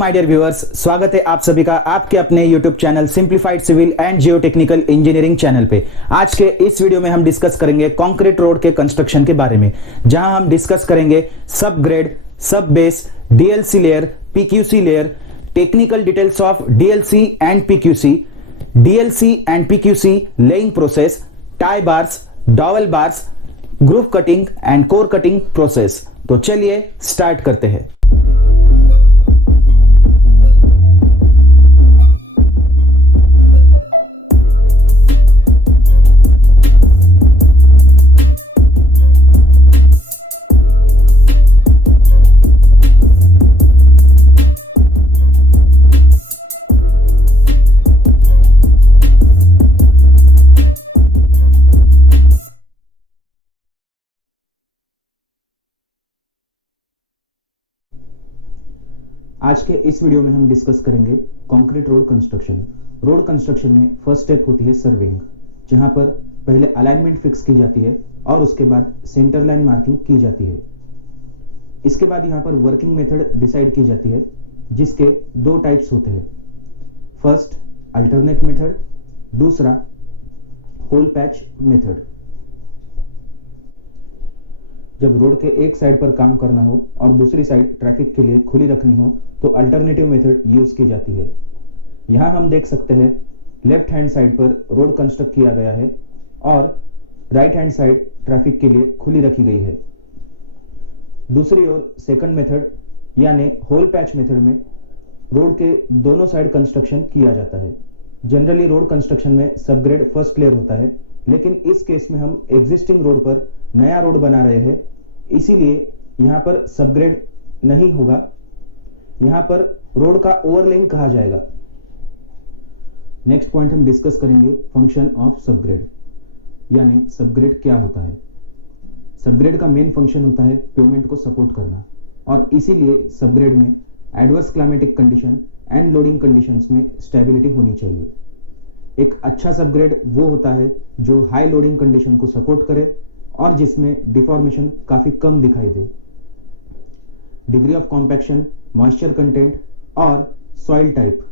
My dear viewers, स्वागत है आप सभी का आपके अपने YouTube channel simplified civil and geotechnical engineering channel पे। आज के इस वीडियो में हम डिस्कस करेंगे कंक्रीट रोड के कंस्ट्रक्शन के बारे में, जहां हम डिस्कस करेंगे सब ग्रेड, सब base, DLC layer, PQC layer, technical details of DLC and PQC, DLC and PQC laying process, tie bars, dowel bars, group cutting and core cutting process. तो चलिए स्टार्ट करते हैं। आज के इस वीडियो में हम डिस्कस करेंगे concrete road construction. Road construction में फर्स्ट स्टेप होती है सर्वेइंग, जहां पर पहले अलाइनमेंट फिक्स की जाती है और उसके बाद सेंटर लाइन मार्किंग की जाती है। इसके बाद यहां पर वर्किंग मेथड डिसाइड की जाती है, जिसके दो टाइप्स होते हैं। फर्स्ट अल्टरनेट मेथड, दूसरा होल पैच मेथड। जब रोड के एक साइड पर काम करना हो और दूसरी साइड ट्रैफिक के लिए खुली रखनी हो तो अल्टरनेटिव मेथड यूज की जाती है। यहां हम देख सकते हैं लेफ्ट हैंड साइड पर रोड कंस्ट्रक्ट किया गया है और राइट हैंड साइड ट्रैफिक के लिए खुली रखी गई है। दूसरी ओर सेकंड मेथड यानी होल पैच मेथड में रोड के दोनों साइड कंस्ट्रक्शन किया जाता है। जनरली रोड कंस्ट्रक्शन में सब ग्रेड फर्स्ट लेयर होता है, लेकिन इस केस में हम एग्जिस्टिंग रोड पर नया रोड बना रहे हैं, इसीलिए यहां पर सब ग्रेड नहीं होगा। यहां पर रोड का ओवरलेइंग कहा जाएगा। नेक्स्ट पॉइंट हम डिस्कस करेंगे फंक्शन ऑफ सबग्रेड, यानी सबग्रेड क्या होता है। सबग्रेड का मेन फंक्शन होता है पेमेंट को सपोर्ट करना, और इसीलिए सबग्रेड में adverse climatic condition and loading conditions में स्टेबिलिटी होनी चाहिए। एक अच्छा सबग्रेड वो होता है जो हाई लोडिंग कंडीशन को सपोर्ट करे और जिसमें डिफॉर्मेशन काफी कम दिखाई दे। Degree of compaction, moisture content और सॉइल टाइप,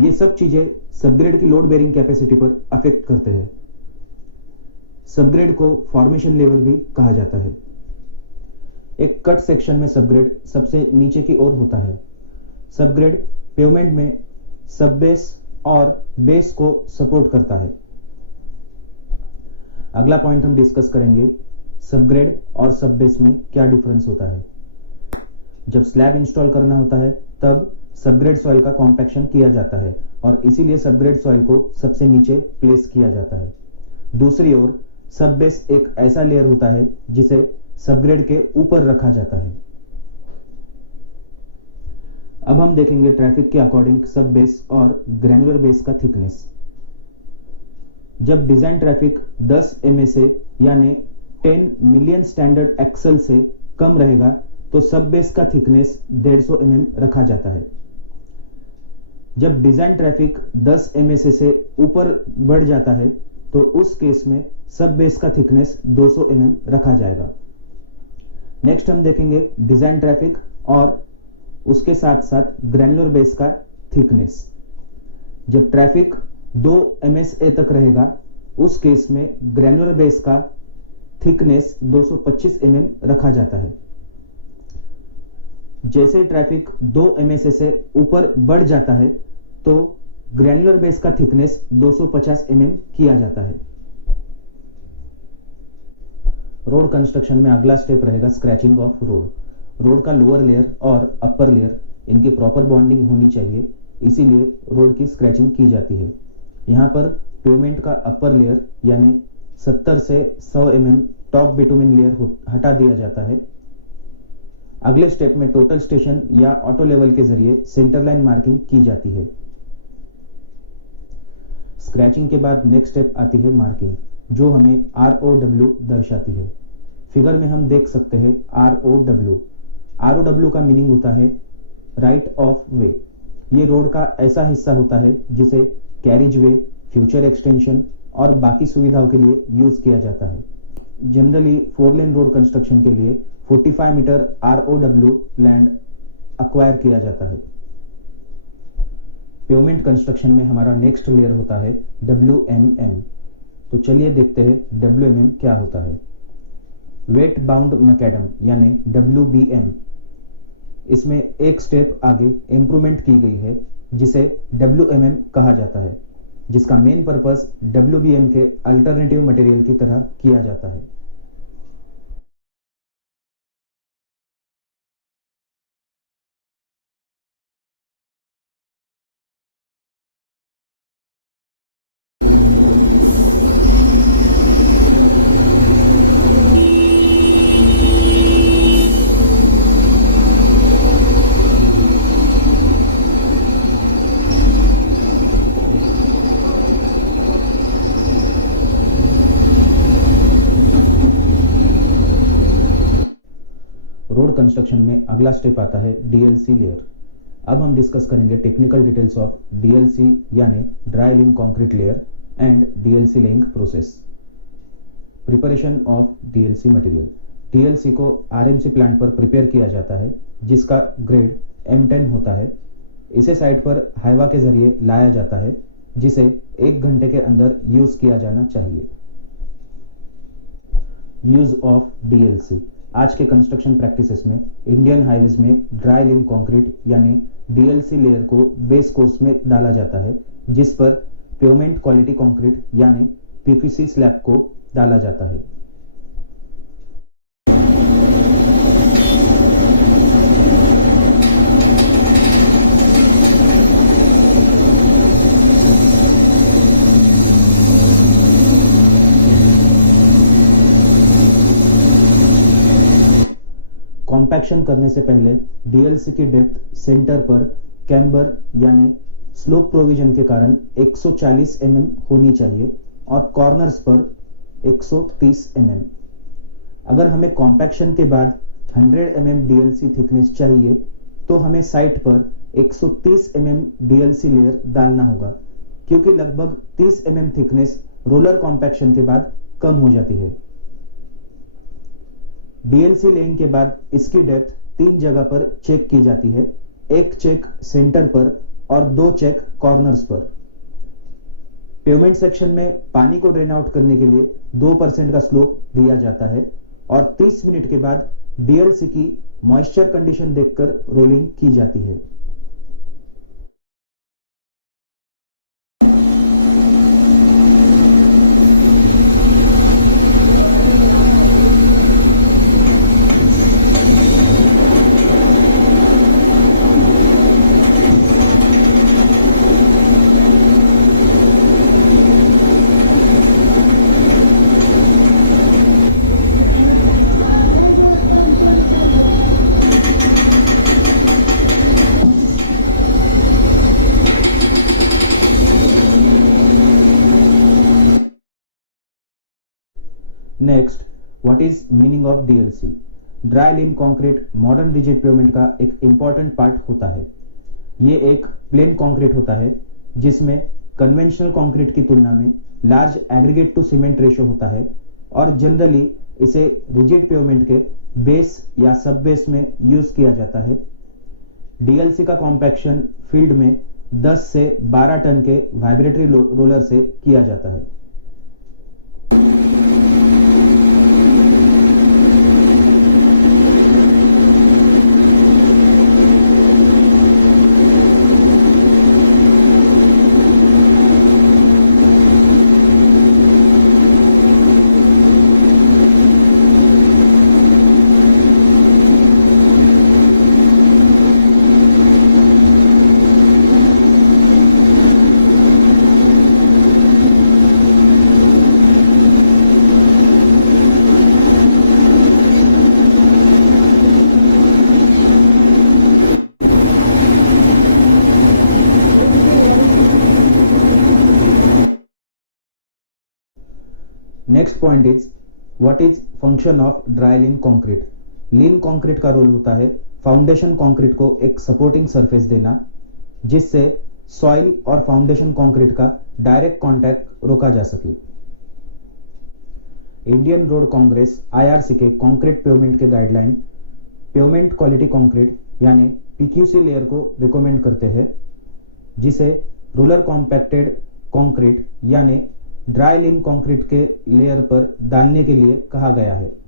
ये सब चीजें सबग्रेड की लोड बेरिंग कैपेसिटी पर अफेक्ट करते हैं। सबग्रेड को फॉर्मेशन लेवल भी कहा जाता है। एक कट सेक्शन में सबग्रेड सबसे नीचे की ओर होता है। सबग्रेड पेवमेंट में सब बेस और बेस को सपोर्ट करता है। अगला पॉइंट हम डिस्कस करेंगे सबग्रेड और सब बेस में क्या डिफरेंस होता है। जब स्लैब इंस्टॉल करना होता है तब सबग्रेड सॉइल का कॉम्पैक्शन किया जाता है और इसीलिए सबग्रेड सॉइल को सबसे नीचे प्लेस किया जाता है। दूसरी ओर सब बेस एक ऐसा लेयर होता है जिसे सबग्रेड के ऊपर रखा जाता है। अब हम देखेंगे ट्रैफिक के अकॉर्डिंग सब बेस और ग्रेनुलर बेस का थिकनेस। जब डिजाइन ट्रैफिक 10 MSA यानी 10 मिलियन स्टैंडर्ड एक्सल से कम रहेगा तो सब बेस का थिकनेस 150 mm रखा जाता है। जब डिजाइन ट्रैफिक 10 MSA से ऊपर बढ़ जाता है तो उस केस में सब बेस का थिकनेस 200 mm रखा जाएगा। नेक्स्ट हम देखेंगे डिजाइन ट्रैफिक और उसके साथ साथ ग्रैनुलर बेस का थिकनेस। जब ट्रैफिक 2 MSA तक रहेगा उस केस में ग्रैनुलर बेस का थिकनेस 225 mm रखा जाता है। जैसे ट्रैफिक 2 MSA से ऊपर बढ़ जाता है तो ग्रैनुलर बेस का थिकनेस 250 mm किया जाता है। रोड कंस्ट्रक्शन में अगला स्टेप रहेगा स्क्रैचिंग ऑफ रोड। रोड का लोअर लेयर और अपर लेयर इनकी प्रॉपर बॉन्डिंग होनी चाहिए, इसीलिए रोड की स्क्रैचिंग की जाती है। यहां पर पेवमेंट का अपर लेयर यानी 70 से 100 mm टॉप बिटुमिन लेयर हटा दिया जाता है। अगले स्टेप में टोटल स्टेशन या ऑटो लेवल के जरिए सेंटर लाइन मार्किंग की जाती है। स्क्रैचिंग के बाद नेक्स्ट स्टेप आती है मार्किंग, जो हमें ROW दर्शाती है। फिगर में हम देख सकते हैं ROW। ROW का मीनिंग होता है राइट ऑफ वे। ये रोड का ऐसा हिस्सा होता है जिसे कैरिज वे, फ्यूचर एक्सटेंशन और बाकी सुविधाओं के लिए यूज किया जाता है। जनरली 4 लेन रोड कंस्ट्रक्शन के लिए 45 मीटर ROW लैंड अक्वायर किया जाता है। पेवमेंट कंस्ट्रक्शन में हमारा नेक्स्ट लेयर होता है WMM। तो चलिए देखते हैं WMM क्या होता है। वेट बाउंड मैकेडम यानी WBM, इसमें एक स्टेप आगे इंप्रूवमेंट की गई है जिसे WMM कहा जाता है, जिसका मेन पर्पस WBM के अल्टरनेटिव मटेरियल की तरह किया जाता है। रोड कंस्ट्रक्शन में अगला स्टेप आता है DLC लेयर। अब हम डिस्कस करेंगे टेक्निकल डिटेल्स ऑफ DLC यानी dry link concrete layer and DLC laying process. Preparation of DLC material. TLC को RMC प्लांट पर प्रिपेयर किया जाता है जिसका ग्रेड M10 होता है। इसे साइट पर हाइवा के जरिए लाया जाता है जिसे 1 घंटे के अंदर यूज किया जाना चाहिए। Use of DLC। आज के कंस्ट्रक्शन प्रैक्टिसेस में इंडियन हाईवेज में ड्राई लिंक कंक्रीट यानी DLC लेयर को बेस कोर्स में डाला जाता है, जिस पर पेवमेंट क्वालिटी कंक्रीट यानी PQC स्लैब को डाला जाता है। कॉम्पैक्शन करने से पहले DLC की डेप्थ सेंटर पर कैम्बर यानी स्लोप प्रोविजन के कारण 140 mm होनी चाहिए और कॉर्नर्स पर 130 mm। अगर हमें कॉम्पैक्शन के बाद 100 mm DLC थिकनेस चाहिए तो हमें साइट पर 130 mm DLC लेयर डालना होगा, क्योंकि लगभग 30 mm थिकनेस रोलर कॉम्पैक्शन के बाद कम हो जाती है। DLC लेइंग के बाद इसकी डेप्थ 3 जगह पर चेक की जाती है, एक चेक सेंटर पर और 2 चेक कॉर्नर्स पर। पेवमेंट सेक्शन में पानी को ड्रेन आउट करने के लिए 2% का स्लोप दिया जाता है और 30 मिनट के बाद DLC की मॉइस्चर कंडीशन देखकर रोलिंग की जाती है। Next, what is meaning of DLC? Dry link concrete modern rigid pavement का एक इंपॉर्टेंट पार्ट होता है। ये एक प्लेन कंक्रीट होता है जिसमें कन्वेंशनल कंक्रीट की तुलना में large aggregate to cement ratio होता है और जनरली इसे रिजिड पेवमेंट के बेस या सब बेस में यूज किया जाता है। DLC का कॉम्पैक्शन फील्ड में 10 से 12 टन के वाइब्रेटरी रोलर से किया जाता है। Next point is what is function of dry link concrete. Lean concrete का रोल होता है फाउंडेशन कंक्रीट को एक सपोर्टिंग सरफेस देना, जिससे सॉइल और फाउंडेशन कंक्रीट का डायरेक्ट कांटेक्ट रोका जा सके। इंडियन रोड कांग्रेस IRC के कंक्रीट पेवमेंट के गाइडलाइन पेवमेंट क्वालिटी कंक्रीट यानी PQC लेयर को रिकमेंड करते हैं। जिसे रोलर कॉम्पैक्टेड कंक्रीट यानी ड्राई लीन कंक्रीट के लेयर पर डालने के लिए कहा गया है।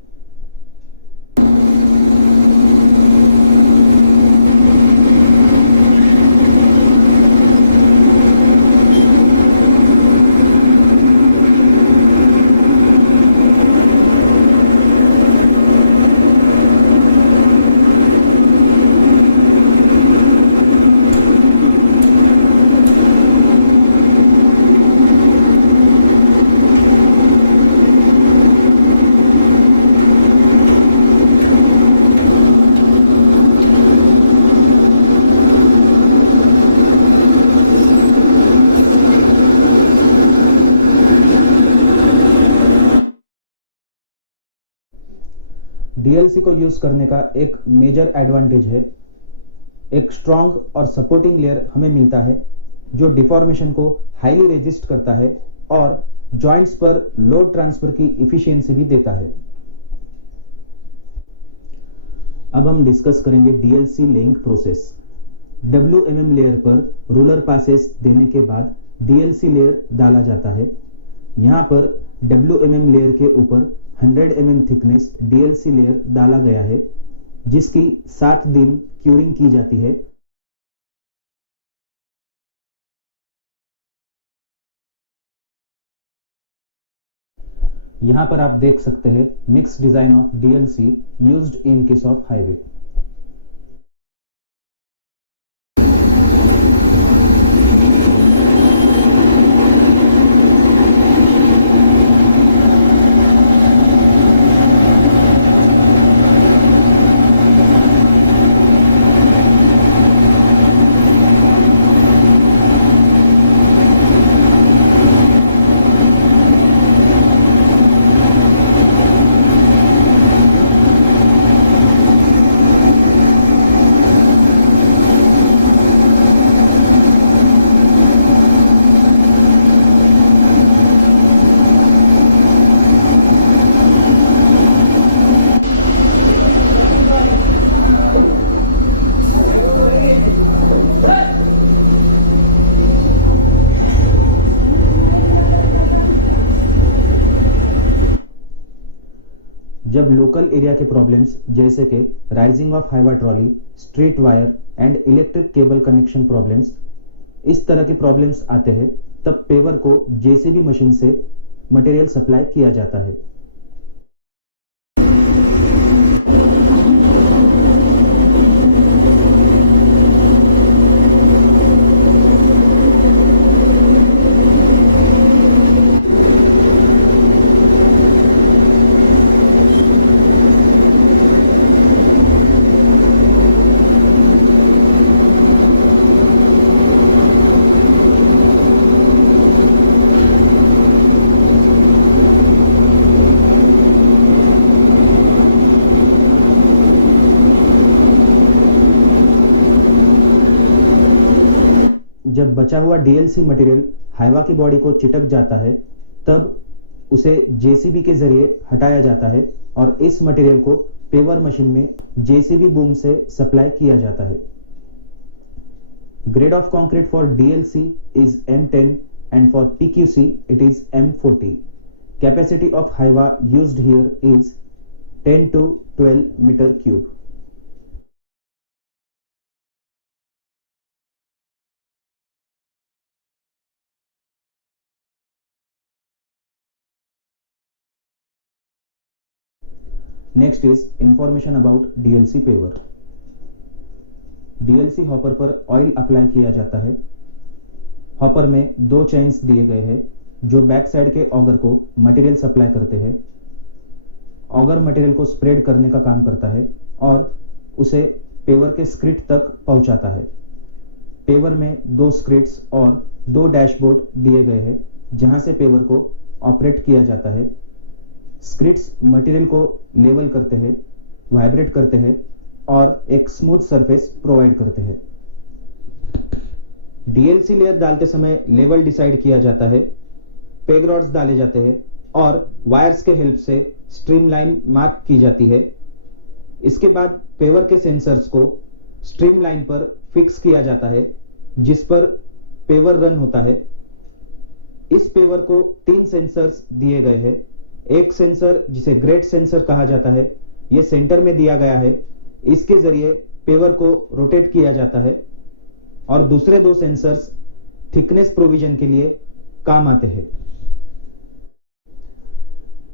डीएलसी को यूज करने का एक मेजर एडवांटेज है, एक स्ट्रॉन्ग और सपोर्टिंग लेयर हमें मिलता है जो डिफॉर्मेशन को हाईली रेजिस्ट करता है और जॉइंट्स पर लोड ट्रांसफर की इफिशियंसी भी देता है। अब हम डिस्कस करेंगे DLC laying process. WMM layer पर रोलर पासेस देने के बाद डीएलसी लेयर डाला जाता है। यहाँ पर WMM लेयर के ऊपर 100 mm थिकनेस डीएलसी लेयर डाला गया है, जिसकी 7 दिन क्यूरिंग की जाती है। यहाँ पर आप देख सकते हैं mix design of DLC used in case of highway. जब लोकल एरिया के प्रॉब्लम्स जैसे कि rising of Hyva trolley, street wire and electric cable connection problems, इस तरह के प्रॉब्लम्स आते हैं, तब पेवर को जेसीबी मशीन से मटेरियल सप्लाई किया जाता है। जब बचा हुआ डीएलसी मटेरियल हाईवा की बॉडी को चिटक जाता है, तब उसे जेसीबी के जरिए हटाया जाता है और इस मटेरियल को पेवर मशीन में जेसीबी बूम से सप्लाई किया जाता है। Grade of concrete for DLC is M10 and for PQC it is M40. Capacity of haiva used here is 10 to 12 meter cube. Next is information about DLC paver. DLC hopper पर oil apply किया जाता है। Hopper में 2 chains दिए गए हैं जो back side के ऑगर को मटेरियल सप्लाई करते हैं। ऑगर मटेरियल को स्प्रेड करने का काम करता है और उसे पेवर के स्क्रिट तक पहुंचाता है। पेवर में 2 स्क्रिट्स और 2 डैशबोर्ड दिए गए हैं जहां से पेवर को ऑपरेट किया जाता है। स्क्रिट्स मटेरियल को लेवल करते हैं, वाइब्रेट करते हैं और एक स्मूथ सरफेस प्रोवाइड करते हैं। डीएलसी लेयर डालते समय लेवल डिसाइड किया जाता है, पेग रॉड्स डाले जाते हैं और वायर्स के हेल्प से स्ट्रीमलाइन मार्क की जाती है। इसके बाद पेवर के सेंसर्स को स्ट्रीमलाइन पर फिक्स किया जाता है, जिस पर पेवर रन होता है। इस पेवर को 3 सेंसर्स दिए गए हैं। एक सेंसर जिसे ग्रेड सेंसर कहा जाता है, यह सेंटर में दिया गया है। इसके जरिए पेवर को रोटेट किया जाता है और दूसरे 2 सेंसर्स थिकनेस प्रोविजन के लिए काम आते हैं।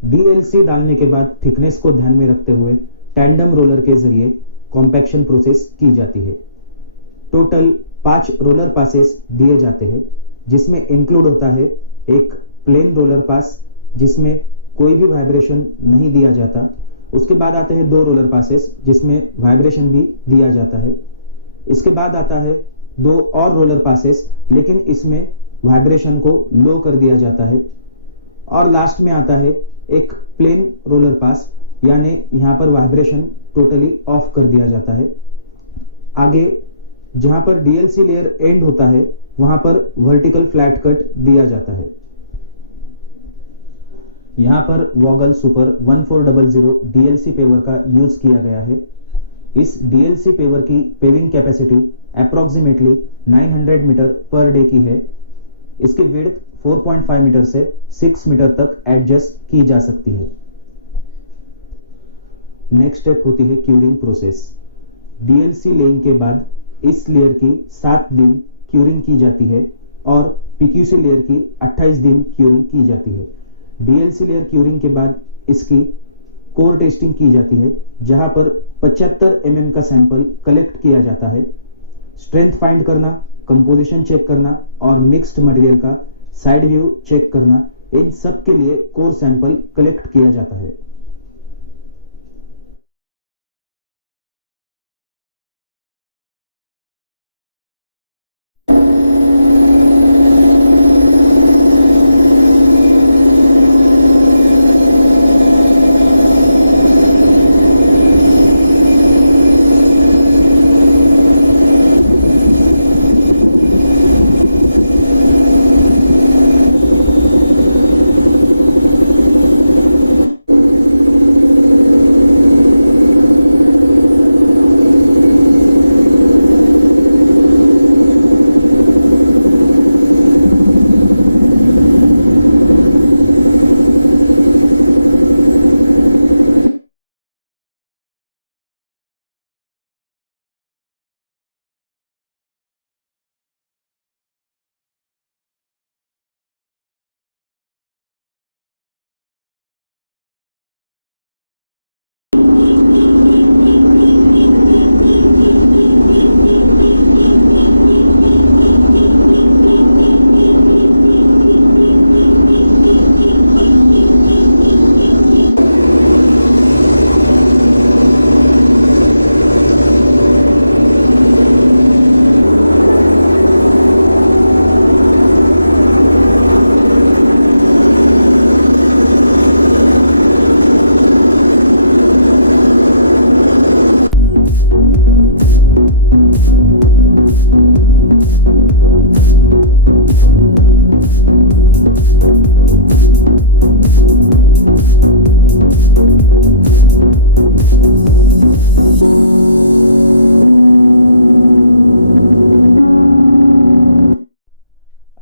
डीएलसी डालने के बाद थिकनेस को ध्यान में रखते हुए टैंडम रोलर के जरिए कॉम्पैक्शन प्रोसेस की जाती है। टोटल 5 रोलर पासेस दिए जाते हैं, जिसमें इंक्लूड होता है एक प्लेन रोलर पास जिसमें कोई भी वाइब्रेशन नहीं दिया जाता। उसके बाद आते हैं 2 रोलर पासेस जिसमें वाइब्रेशन भी दिया जाता है। इसके बाद आता है 2 और रोलर पासेस, लेकिन इसमें वाइब्रेशन को लो कर दिया जाता है। और लास्ट में आता है एक प्लेन रोलर पास, यानी यहां पर वाइब्रेशन टोटली ऑफ कर दिया जाता है। आगे जहां पर डीएलसी लेयर एंड होता है वहां पर वर्टिकल फ्लैट कट दिया जाता है। यहां पर वॉगल सुपर 1400 डीएलसी पेवर का यूज किया गया है। इस डीएलसी पेवर की paving capacity approximately 900 metre per day की है। इसकी विड्थ 4.5 मीटर से 6 मीटर तक एडजस्ट की जा सकती है। नेक्स्ट स्टेप होती है क्यूरिंग प्रोसेस। डीएलसी लेइंग के बाद इस लेयर की 7 दिन क्यूरिंग की जाती है और पीक्यूसी लेयर की 28 दिन क्यूरिंग की जाती है। डीएलसी लेयर क्यूरिंग के बाद इसकी कोर टेस्टिंग की जाती है, जहां पर 75 mm का सैंपल कलेक्ट किया जाता है। स्ट्रेंथ फाइंड करना, कंपोजिशन चेक करना और मिक्स्ड मटेरियल का साइड व्यू चेक करना, इन सब के लिए कोर सैंपल कलेक्ट किया जाता है।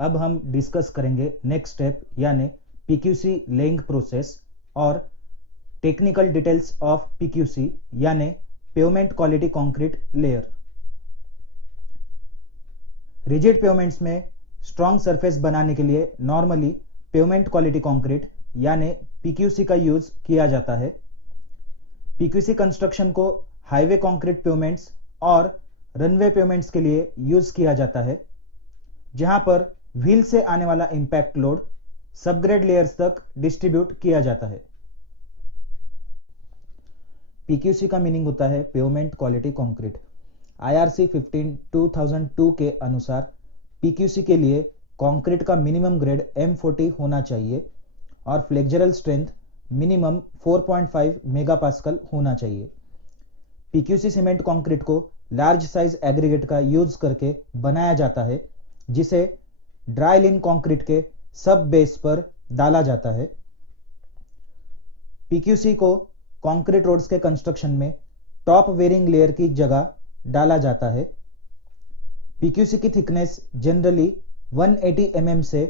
अब हम डिस्कस करेंगे नेक्स्ट स्टेप यानी पीक्यूसी लेइंग प्रोसेस और टेक्निकल डिटेल्स ऑफ पीक्यूसी यानी pavement quality concrete layer. Rigid pavements में स्ट्रॉन्ग सरफेस बनाने के लिए नॉर्मली पेवमेंट क्वालिटी कंक्रीट यानी पीक्यूसी का यूज किया जाता है। पीक्यूसी कंस्ट्रक्शन को हाईवे कंक्रीट पेवमेंट्स और रनवे पेवमेंट्स के लिए यूज किया जाता है, जहां पर व्हील से आने वाला इंपैक्ट लोड सबग्रेड लेयर्स तक डिस्ट्रीब्यूट किया जाता है। पीक्यूसी का मीनिंग होता है पेवमेंट क्वालिटी कंक्रीट। आईआरसी 15 2002 के अनुसार पीक्यूसी के लिए कंक्रीट का मिनिमम ग्रेड M40 होना चाहिए और फ्लेक्सुरल स्ट्रेंथ मिनिमम 4.5 मेगापास्कल होना चाहिए। पीक्यूसी सीमेंट कंक्रीट को लार्ज साइज एग्रीगेट का यूज करके बनाया जाता है, जिसे ड्राई लिम कंक्रीट के सब बेस पर डाला जाता है। पीक्यूसी को कंक्रीट रोड्स के कंस्ट्रक्शन में टॉप वेरिंग लेयर की जगह डाला जाता है। पीक्यूसी की थिकनेस जनरली 180 mm से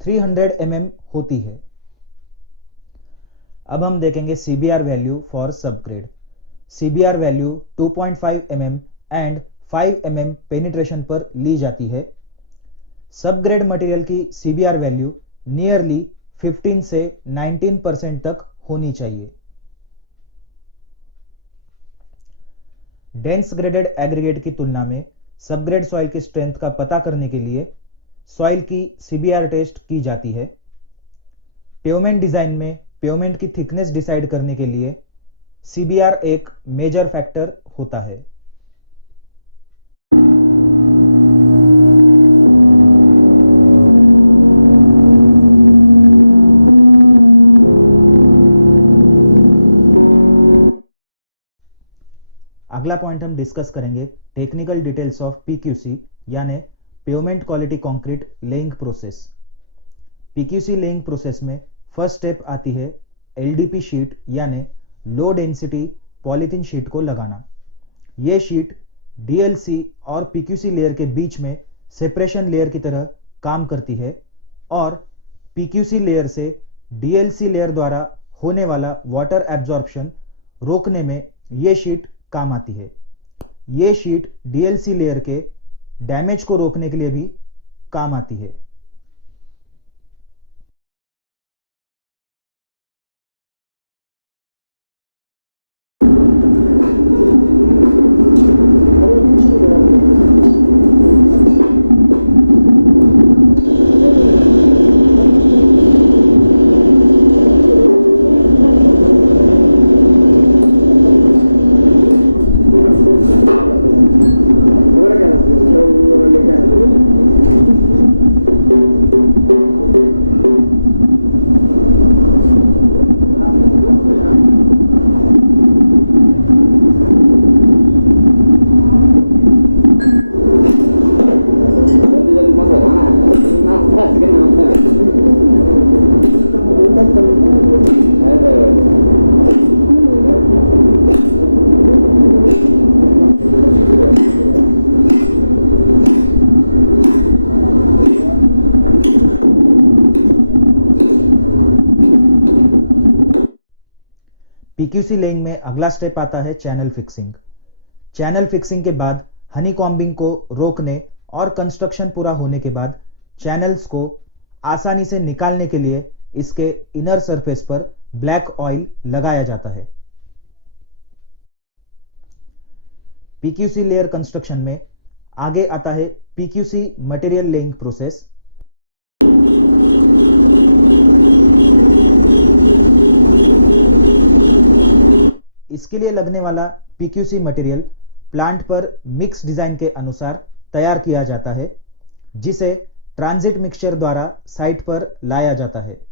300 mm होती है। अब हम देखेंगे CBR value for subgrade. CBR value 2.5 mm and 5 mm penetration पर ली जाती है। सबग्रेड मटेरियल की CBR वैल्यू नियरली 15 से 19% तक होनी चाहिए। डेंस ग्रेडेड एग्रीगेट की तुलना में सबग्रेड सॉइल की स्ट्रेंथ का पता करने के लिए सॉइल की CBR टेस्ट की जाती है। पेवमेंट डिजाइन में पेवमेंट की थिकनेस डिसाइड करने के लिए CBR एक मेजर फैक्टर होता है। अगला पॉइंट हम डिस्कस करेंगे टेक्निकल डिटेल्स ऑफ PQC यानी pavement quality concrete laying process. PQC laying process में फर्स्ट स्टेप आती है LDP शीट यानी लो डेंसिटी पॉलीथीन शीट को लगाना। यह शीट DLC और PQC लेयर के बीच में सेपरेशन लेयर की तरह काम करती है और PQC लेयर से DLC लेयर द्वारा होने वाला वाटर एब्जॉर्प्शन रोकने में यह शीट काम आती है। यह शीट DLC लेयर के डैमेज को रोकने के लिए भी काम आती है। PQC लेइंग में अगला स्टेप आता है चैनल फिक्सिंग। चैनल फिक्सिंग के बाद हनी कॉम्बिंग को रोकने और कंस्ट्रक्शन पूरा होने के बाद चैनल्स को आसानी से निकालने के लिए इसके इनर सरफेस पर ब्लैक ऑयल लगाया जाता है। PQC लेयर कंस्ट्रक्शन में आगे आता है PQC मटेरियल लेइंग प्रोसेस। इसके लिए लगने वाला PQC मटेरियल प्लांट पर मिक्स डिजाइन के अनुसार तैयार किया जाता है, जिसे ट्रांजिट मिक्सचर द्वारा साइट पर लाया जाता है।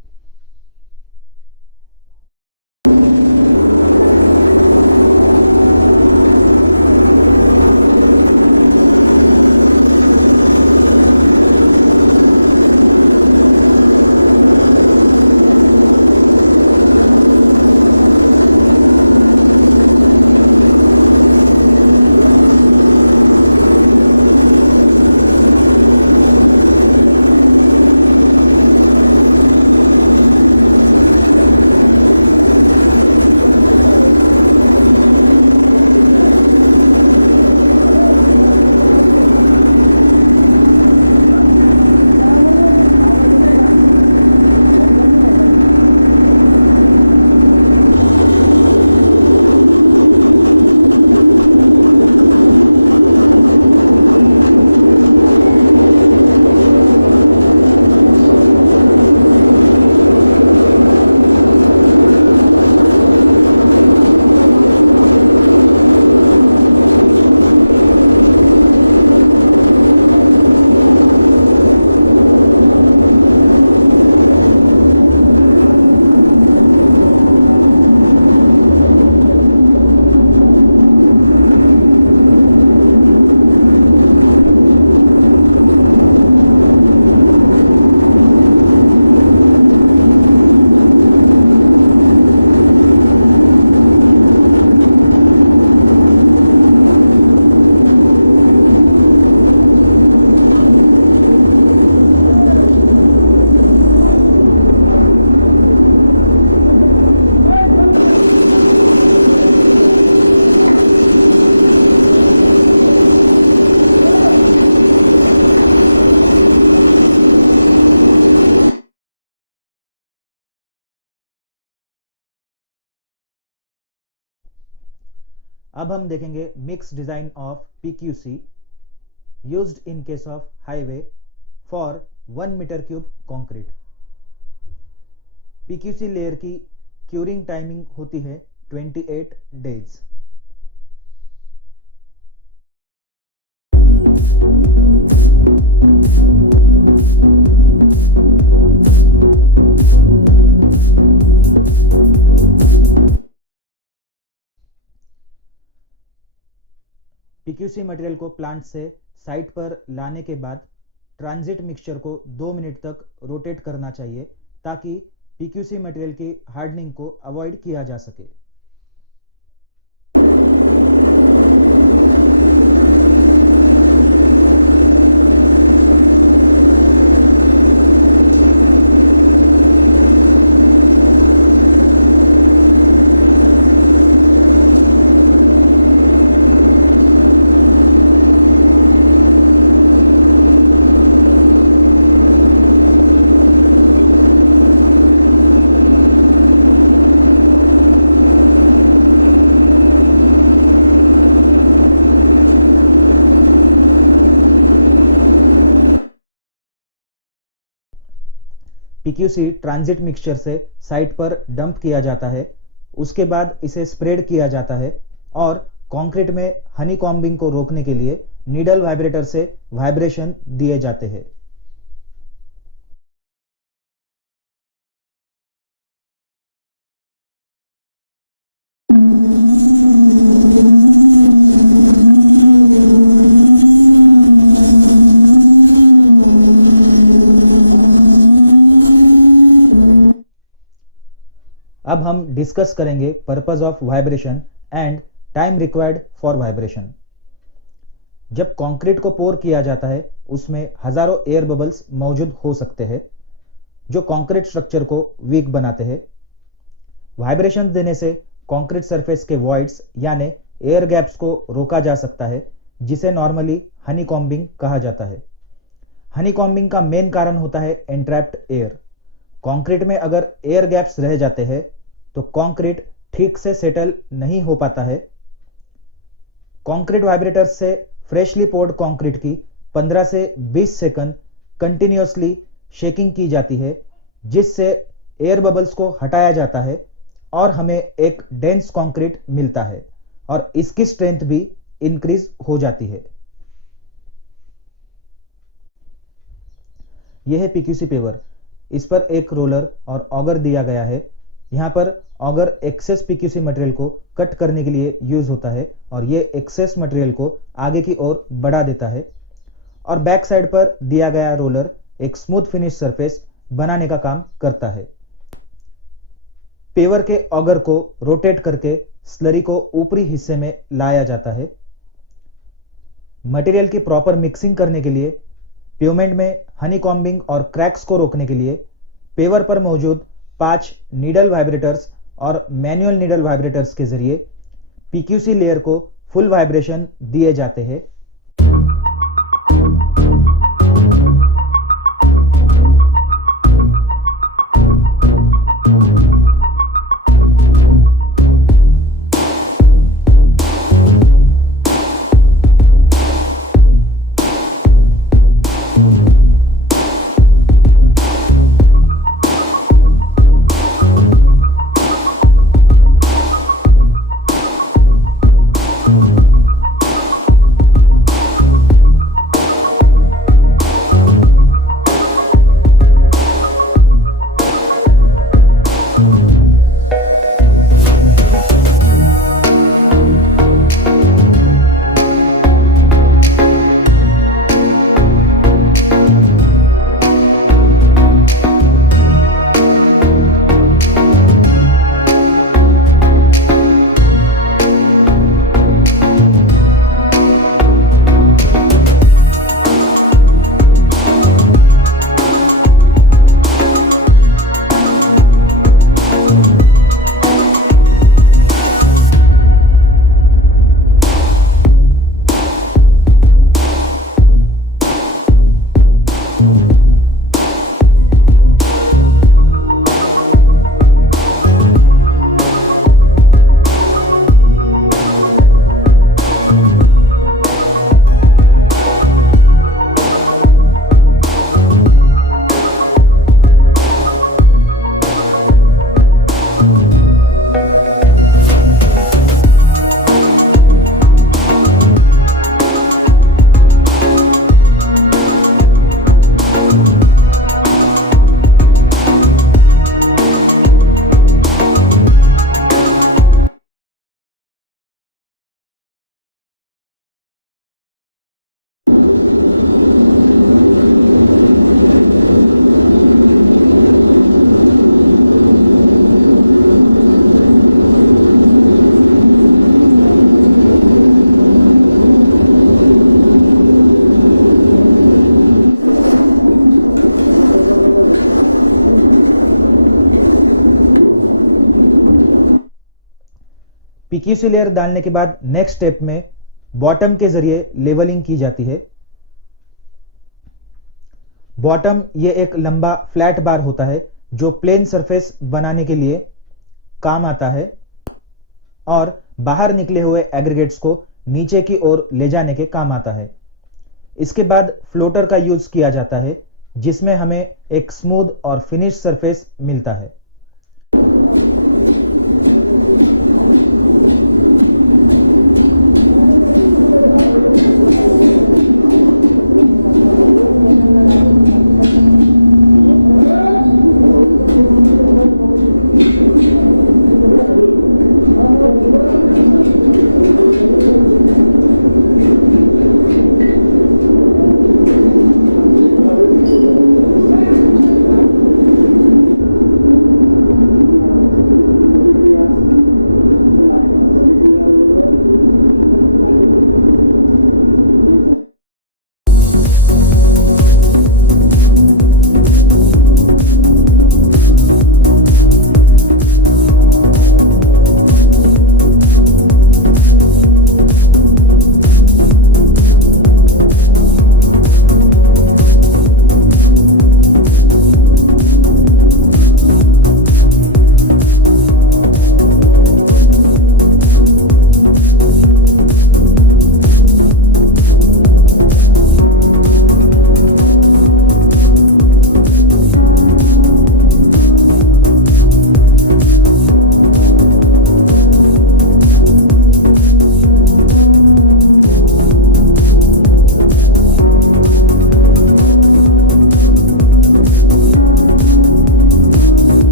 अब हम देखेंगे mix design of PQC used in case of highway for 1 metre cube concrete. PQC layer की क्यूरिंग टाइमिंग होती है 28 डेज। PQC मटेरियल को प्लांट से साइट पर लाने के बाद ट्रांजिट मिक्सचर को 2 मिनट तक रोटेट करना चाहिए ताकि PQC मटेरियल की हार्डनिंग को अवॉइड किया जा सके। PQC ट्रांजिट मिक्सचर से साइट पर डंप किया जाता है, उसके बाद इसे स्प्रेड किया जाता है और कंक्रीट में हनी कॉम्बिंग को रोकने के लिए नीडल वाइब्रेटर से वाइब्रेशन दिए जाते हैं। अब हम डिस्कस करेंगे purpose of vibration and time required for vibration. जब कंक्रीट को पोर किया जाता है उसमें हजारों एयर बबल्स मौजूद हो सकते हैं जो कंक्रीट स्ट्रक्चर को वीक बनाते हैं। वाइब्रेशन देने से कंक्रीट सरफेस के वॉइड्स यानी एयर गैप्स को रोका जा सकता है, जिसे नॉर्मली हनी कॉम्बिंग कहा जाता है। हनी कॉम्बिंग का मेन कारण होता है एंट्रैप्ड एयर। कंक्रीट में अगर एयर गैप्स रह जाते हैं तो कंक्रीट ठीक से सेटल नहीं हो पाता है। कंक्रीट वाइब्रेटर से फ्रेशली पोर्ड कंक्रीट की 15 से 20 सेकंड कंटिन्यूअसली शेकिंग की जाती है, जिससे एयर बबल्स को हटाया जाता है और हमें एक डेंस कंक्रीट मिलता है और इसकी स्ट्रेंथ भी इंक्रीज हो जाती है। यह है PQC पेवर। इस पर एक रोलर और ऑगर दिया गया है। यहां पर ऑगर एक्सेस PQC मटेरियल को कट करने के लिए यूज होता है और यह एक्सेस मटेरियल को आगे की ओर बढ़ा देता है और बैक साइड पर दिया गया रोलर एक स्मूथ फिनिश सरफेस बनाने का काम करता है। पेवर के ऑगर को रोटेट करके स्लरी को ऊपरी हिस्से में लाया जाता है। मटेरियल की प्रॉपर मिक्सिंग करने के लिए पेवमेंट में हनी कॉम्बिंग और क्रैक्स को रोकने के लिए पेवर पर मौजूद 5 नीडल वाइब्रेटर्स और मैनुअल नीडल वाइब्रेटर्स के जरिए PQC लेयर को फुल वाइब्रेशन दिए जाते हैं। पीक्यूसी लेयर डालने के बाद नेक्स्ट स्टेप में बॉटम के जरिए लेवलिंग की जाती है। बॉटम ये एक लंबा फ्लैट बार होता है जो प्लेन सरफेस बनाने के लिए काम आता है और बाहर निकले हुए एग्रीगेट्स को नीचे की ओर ले जाने के काम आता है। इसके बाद फ्लोटर का यूज किया जाता है जिसमें हमें एक स्मूथ और फिनिश सरफेस मिलता है।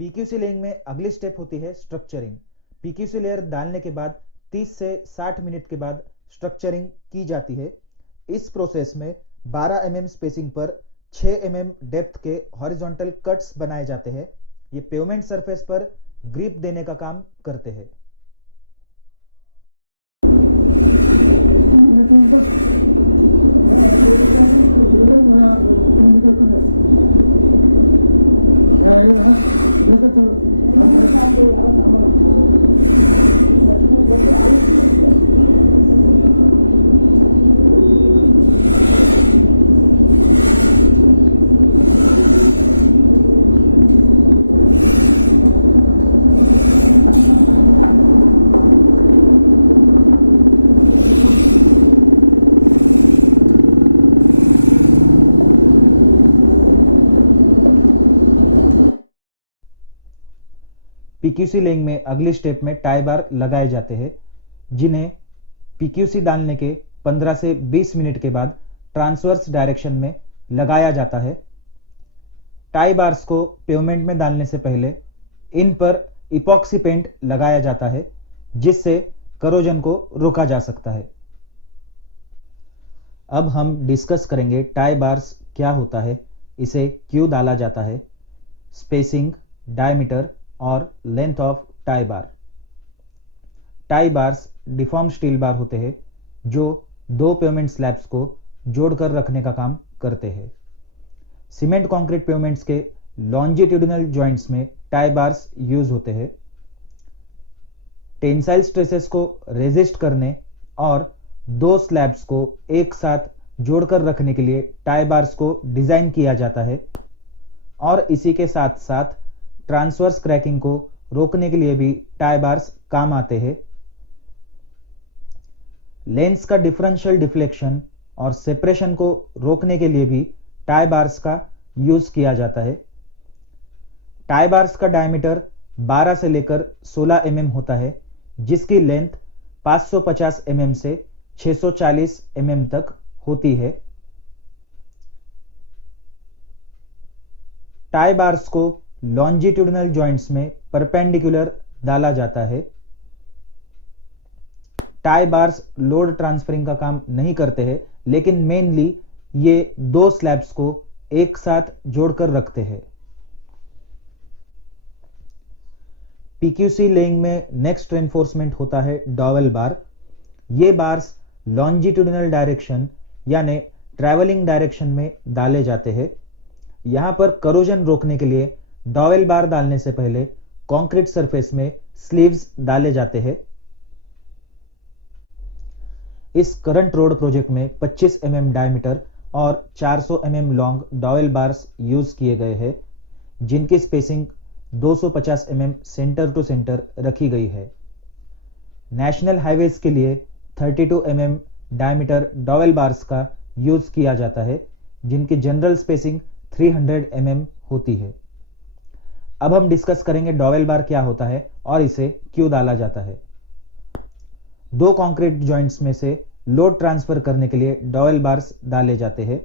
पीक्यूसी लेयरिंग में अगली स्टेप होती है स्ट्रक्चरिंग। पीक्यूसी लेयर डालने के बाद 30 से 60 मिनट के बाद स्ट्रक्चरिंग की जाती है। इस प्रोसेस में 12 mm स्पेसिंग पर 6 mm डेप्थ के हॉरिजॉन्टल कट्स बनाए जाते हैं। ये पेवमेंट सरफेस पर ग्रिप देने का काम करते हैं। पीक्यूसी लेइंग में अगली स्टेप में टाई बार लगाए जाते हैं जिन्हें पीक्यूसी डालने के 15 से 20 मिनट के बाद ट्रांसवर्स डायरेक्शन में लगाया जाता है। टाई बार्स को पेवमेंट में डालने से पहले इन पर इपॉक्सी पेंट लगाया जाता है जिससे करोजन को रोका जा सकता है। अब हम डिस्कस करेंगे टाई बार्स क्या होता है, इसे क्यों डाला जाता है, स्पेसिंग, डायमीटर और length of tie bar. Tie bars deform steel bar होते हैं जो दो पेवमेंट स्लैब्स को जोड़कर रखने का काम करते हैं। सीमेंट कंक्रीट पेवमेंट्स के लॉन्जिट्यूडिनल जॉइंट्स में टाई बार्स यूज होते हैं। टेंसाइल स्ट्रेसेस को रेजिस्ट करने और दो स्लैब्स को एक साथ जोड़कर रखने के लिए टाई बार्स को डिजाइन किया जाता है और इसी के साथ साथ ट्रांसवर्स क्रैकिंग को रोकने के लिए भी टाई बार्स काम आते हैं। लेंस का डिफरेंशियल डिफ्लेक्शन और सेपरेशन को रोकने के लिए भी टाई बार्स का यूज किया जाता है। टाई बार्स का डायमीटर 12 से लेकर 16 mm होता है, जिसकी लेंथ 550 mm से 640 mm तक होती है। टाई बार्स को लॉन्जिट्यूडिनल जॉइंट्स में परपेंडिकुलर डाला जाता है। टाई बार्स लोड ट्रांसफरिंग का काम नहीं करते हैं, लेकिन मेनली ये दो स्लैब्स को एक साथ जोड़कर रखते हैं। पीक्यूसी लेइंग में नेक्स्ट रेनफोर्समेंट होता है डॉवेल बार। ये बार्स लॉन्जिट्यूडिनल डायरेक्शन यानी ट्रैवलिंग डायरेक्शन में डाले जाते हैं। यहां पर करोजन रोकने के लिए डॉवेल बार डालने से पहले कंक्रीट सरफेस में स्लीव्स डाले जाते हैं। इस करंट रोड प्रोजेक्ट में 25 mm डायमीटर और 400 mm long dowel bars use किए गए हैं, जिनकी spacing 250 mm centre to centre रखी गई है। नेशनल हाईवेज के लिए 32 mm डायमीटर डॉवेल बार्स का यूज किया जाता है, जिनकी जनरल स्पेसिंग 300 mm होती है। अब हम डिस्कस करेंगे डॉवेल बार क्या होता है और इसे क्यों डाला जाता है। दो कंक्रीट जॉइंट्स में से लोड ट्रांसफर करने के लिए डॉवेल बार्स डाले जाते हैं।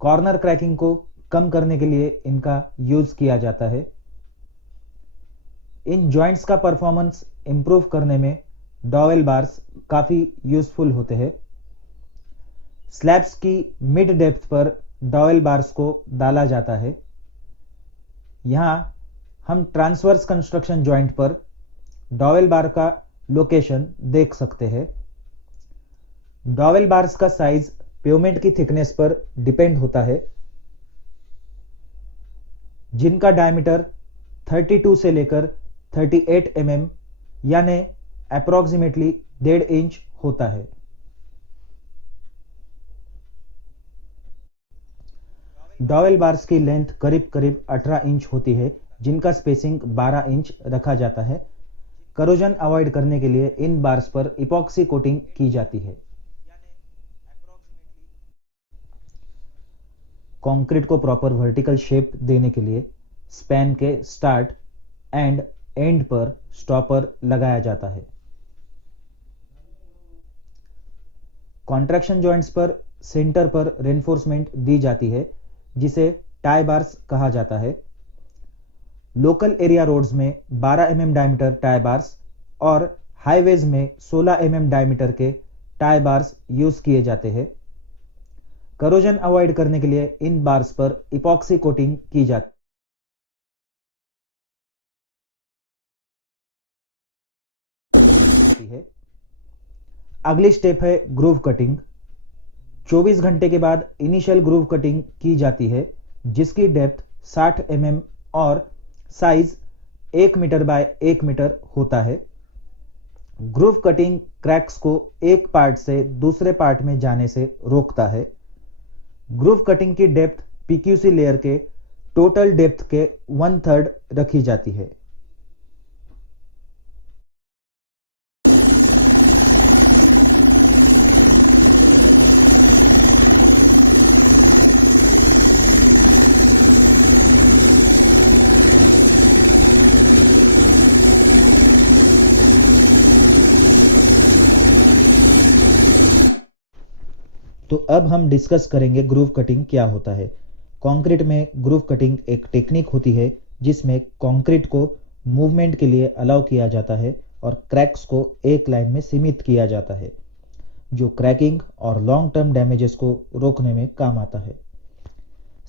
कॉर्नर क्रैकिंग को कम करने के लिए इनका यूज किया जाता है। इन जॉइंट्स का परफॉर्मेंस इंप्रूव करने में डॉवेल बार्स काफी यूजफुल होते हैं। स्लैब्स की मिड डेप्थ पर डॉवेल बार्स को डाला जाता है। यहां हम ट्रांसवर्स कंस्ट्रक्शन जॉइंट पर डॉवेल बार का लोकेशन देख सकते हैं। डॉवेल बार्स का साइज पेवमेंट की थिकनेस पर डिपेंड होता है, जिनका डायमीटर 32 से लेकर 38 mm यानी अप्रोक्सीमेटली 1.5 इंच होता है। डॉवेल बार्स की लेंथ करीब करीब 18 इंच होती है, जिनका स्पेसिंग 12 इंच रखा जाता है। करोजन अवॉइड करने के लिए इन बार्स पर इपॉक्सी कोटिंग की जाती है। कंक्रीट को प्रॉपर वर्टिकल शेप देने के लिए स्पैन के स्टार्ट एंड एंड पर स्टॉपर लगाया जाता है। कॉन्ट्रैक्शन जॉइंट्स पर सेंटर पर रेनफोर्समेंट दी जाती है, जिसे टाई बार्स कहा जाता है। लोकल एरिया रोड्स में 12 mm डायमीटर टाई बार्स और हाईवेज में 16 mm डायमीटर के टाई बार्स यूज किए जाते हैं। करोजन अवॉइड करने के लिए इन बार्स पर इपॉक्सी कोटिंग की जाती है। अगली स्टेप है ग्रूव कटिंग। 24 घंटे के बाद इनिशियल ग्रूव कटिंग की जाती है, जिसकी डेप्थ 60 mm और साइज 1 मीटर बाय 1 मीटर होता है। ग्रूव कटिंग क्रैक्स को एक पार्ट से दूसरे पार्ट में जाने से रोकता है। ग्रूव कटिंग की डेप्थ पीक्यूसी लेयर के टोटल डेप्थ के 1/3 रखी जाती है। तो अब हम डिस्कस करेंगे ग्रूव कटिंग क्या होता है। कंक्रीट में ग्रूव कटिंग एक टेक्निक होती है, जिसमें कंक्रीट को मूवमेंट के लिए अलाउ किया जाता है और क्रैक्स को एक लाइन में सीमित किया जाता है, जो क्रैकिंग और लॉन्ग टर्म डैमेजेस को रोकने में काम आता है।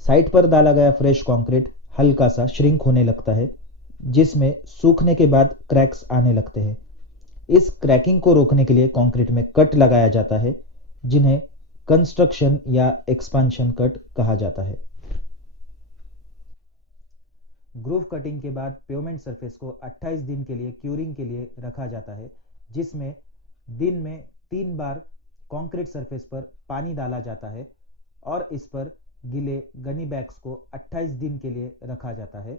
साइट पर डाला गया फ्रेश कंक्रीट हल्का सा श्रिंक होने लगता है, जिसमें सूखने के बाद क्रैक्स आने लगते हैं। इस क्रैकिंग को रोकने के लिए कंक्रीट में कट लगाया जाता है, जिन्हें कंस्ट्रक्शन या एक्सपेंशन कट कहा जाता है। ग्रूव कटिंग के बाद पेवमेंट सरफेस को 28 दिन के लिए क्यूरिंग के लिए रखा जाता है, जिसमें दिन में 3 बार कंक्रीट सरफेस पर पानी डाला जाता है और इस पर गीले गनी बैग्स को 28 दिन के लिए रखा जाता है।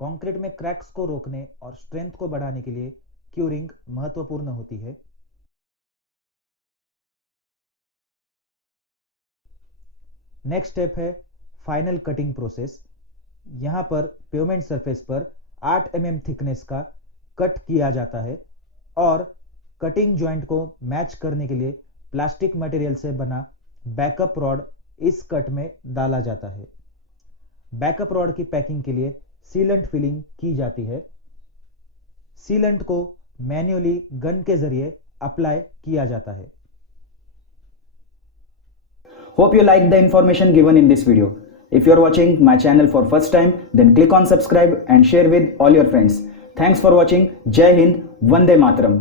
कंक्रीट में क्रैक्स को रोकने और स्ट्रेंथ को बढ़ाने के लिए क्यूरिंग महत्वपूर्ण होती है। नेक्स्ट स्टेप है फाइनल कटिंग प्रोसेस। यहां पर पेवमेंट सरफेस पर 8 mm थिकनेस का कट किया जाता है और कटिंग जॉइंट को मैच करने के लिए प्लास्टिक मटेरियल से बना बैकअप रॉड इस कट में डाला जाता है। बैकअप रॉड की पैकिंग के लिए सीलेंट फिलिंग की जाती है। सीलेंट को मैन्युअली गन के जरिए अप्लाई किया जाता है। Hope you liked the information given in this video. If you are watching my channel for first time, then click on subscribe and share with all your friends. Thanks for watching. Jai Hind, Vande Mataram.